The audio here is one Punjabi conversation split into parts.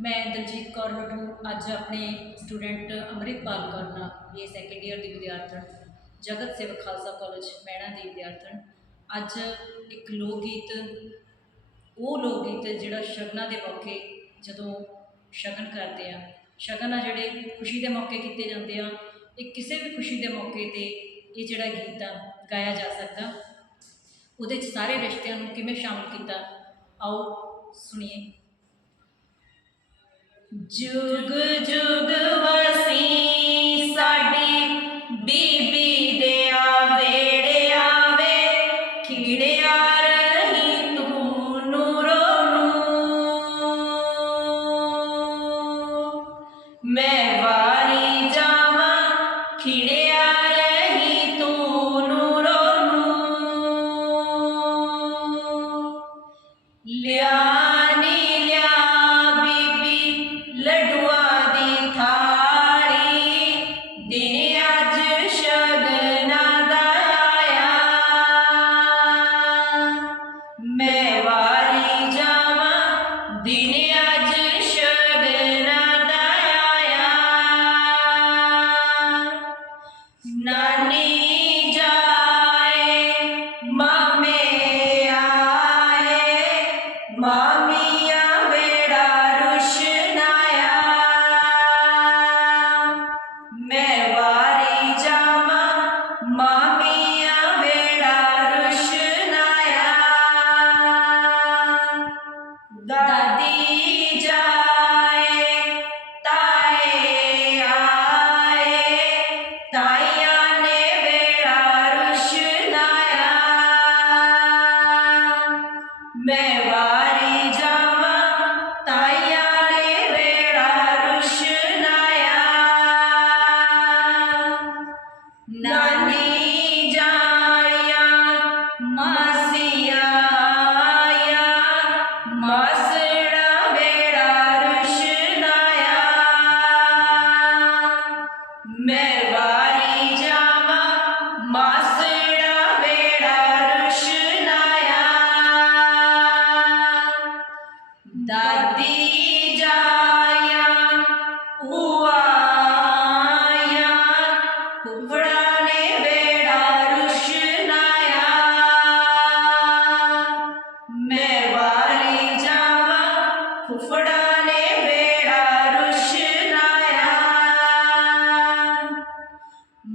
ਮੈਂ ਦਲਜੀਤ ਕੌਰ ਲੱਡੂ ਅੱਜ ਆਪਣੇ ਸਟੂਡੈਂਟ ਅੰਮ੍ਰਿਤਪਾਲ ਕੌਰ ਨਾਲ ਬੀਏ ਸੈਕੰਡ ਈਅਰ ਦੀ ਵਿਦਿਆਰਥਣ, ਜਗਤ ਸੇਵਕ ਖਾਲਸਾ ਕਾਲਜ ਮਹਿਣਾ ਦੀ ਵਿਦਿਆਰਥਣ। ਅੱਜ ਇੱਕ ਲੋਕ ਗੀਤ ਉਹ ਲੋਕ ਗੀਤ ਜਿਹੜਾ ਸ਼ਗਨਾਂ ਦੇ ਮੌਕੇ ਜਦੋਂ ਸ਼ਗਨ ਕਰਦੇ ਆ। ਸ਼ਗਨ ਆ ਜਿਹੜੇ ਖੁਸ਼ੀ ਦੇ ਮੌਕੇ ਕੀਤੇ ਜਾਂਦੇ ਆ। ਇਹ ਕਿਸੇ ਵੀ ਖੁਸ਼ੀ ਦੇ ਮੌਕੇ ਤੇ ਇਹ ਜਿਹੜਾ ਗੀਤ ਆ, ਗਾਇਆ ਜਾ ਸਕਦਾ। ਉਹਦੇ 'ਚ ਸਾਰੇ ਰਿਸ਼ਤਿਆਂ ਨੂੰ ਕਿਵੇਂ ਸ਼ਾਮਲ ਕੀਤਾ, ਆਓ ਸੁਣੀਏ। ਜੁਗ ਜੁਗ ਵਸੀ ਸਾਡੀ ਬੀਬੀ ਦੇ ਆਵੇੜੇ ਆਵੇ ਖਿੜਿਆ ਰਹੀ ਤੂੰ ਨੂਰੋ ਨੂੰ ਮੈਂ ਵਾਰੀ ਜਾਵਾਂ ਖਿੜਿਆ ਰਹੀ ਤੂੰ ਨੂਰੋ ਨੂੰ ਲਿਆ ਨਾਨੀ ਜਾਏ ਮਾਮੇ ਆਏ ਮਾਮੀਆਂ ਵੇੜਾ ਰੁਸ਼ਨਾਇਆ ਮੈਂ ਵਾਰੀ ਜਾਵਾਂ ਮਾਮੀਆਂ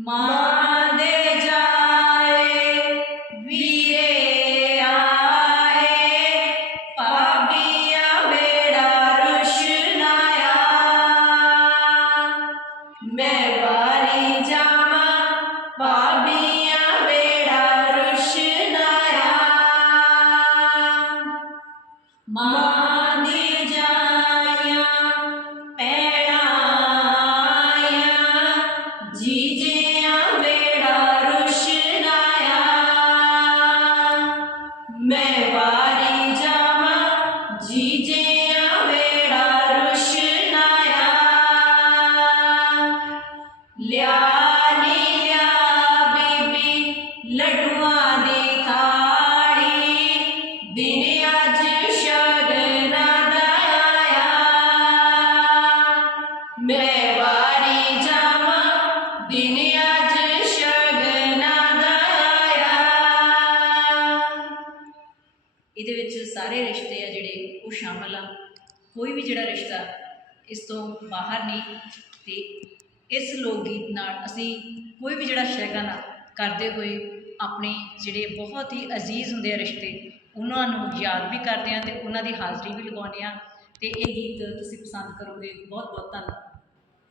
ਮਾਂ ਦੇ ਜਾਏ ਵੀਰੇ ਆਏ ਭਾਬੀਆਂ ਵੇੜਾ ਰੁਸ਼ਨਾਇਆ ਮੈਂ ਵਾਰੀ ਜਾਵਾਂ ਭਾਬੀਆਂ ਵੇੜਾ ਰੁਸ਼ਨਾਇਆ ਮਾਂ ਦੀ ਲਡੂਆਂ ਦੀ ਥਾਲੀ, ਦਿਨ ਅੱਜ ਸ਼ਗਨਾਂ ਦਾ ਮੈਂ ਵਾਰੀ ਜਾਵਾਂ, ਦਿਨ ਅੱਜ ਸ਼ਗਨਾਂ ਦਾ ਇਹਦੇ ਵਿੱਚ ਸਾਰੇ ਰਿਸ਼ਤੇ ਆ ਜਿਹੜੇ, ਉਹ ਸ਼ਾਮਲ ਆ। ਕੋਈ ਵੀ ਜਿਹੜਾ ਰਿਸ਼ਤਾ ਇਸ ਤੋਂ ਬਾਹਰ ਨਹੀਂ, ਤੇ ਇਸ ਲੋਕ ਗੀਤ ਨਾਲ ਅਸੀਂ ਕੋਈ ਵੀ ਜਿਹੜਾ ਸ਼ਗਨ ਕਰਦੇ ਹੋਏ ਆਪਣੇ ਜਿਹੜੇ ਬਹੁਤ ਹੀ ਅਜ਼ੀਜ਼ ਹੁੰਦੇ ਆ ਰਿਸ਼ਤੇ, ਉਹਨਾਂ ਨੂੰ ਯਾਦ ਵੀ ਕਰਦੇ ਹਾਂ ਅਤੇ ਉਹਨਾਂ ਦੀ ਹਾਜ਼ਰੀ ਵੀ ਲਗਾਉਂਦੇ ਹਾਂ ਅਤੇ ਇਹ ਗੀਤ ਤੁਸੀਂ ਪਸੰਦ ਕਰੋਗੇ। ਬਹੁਤ ਬਹੁਤ ਧੰਨਵਾਦ।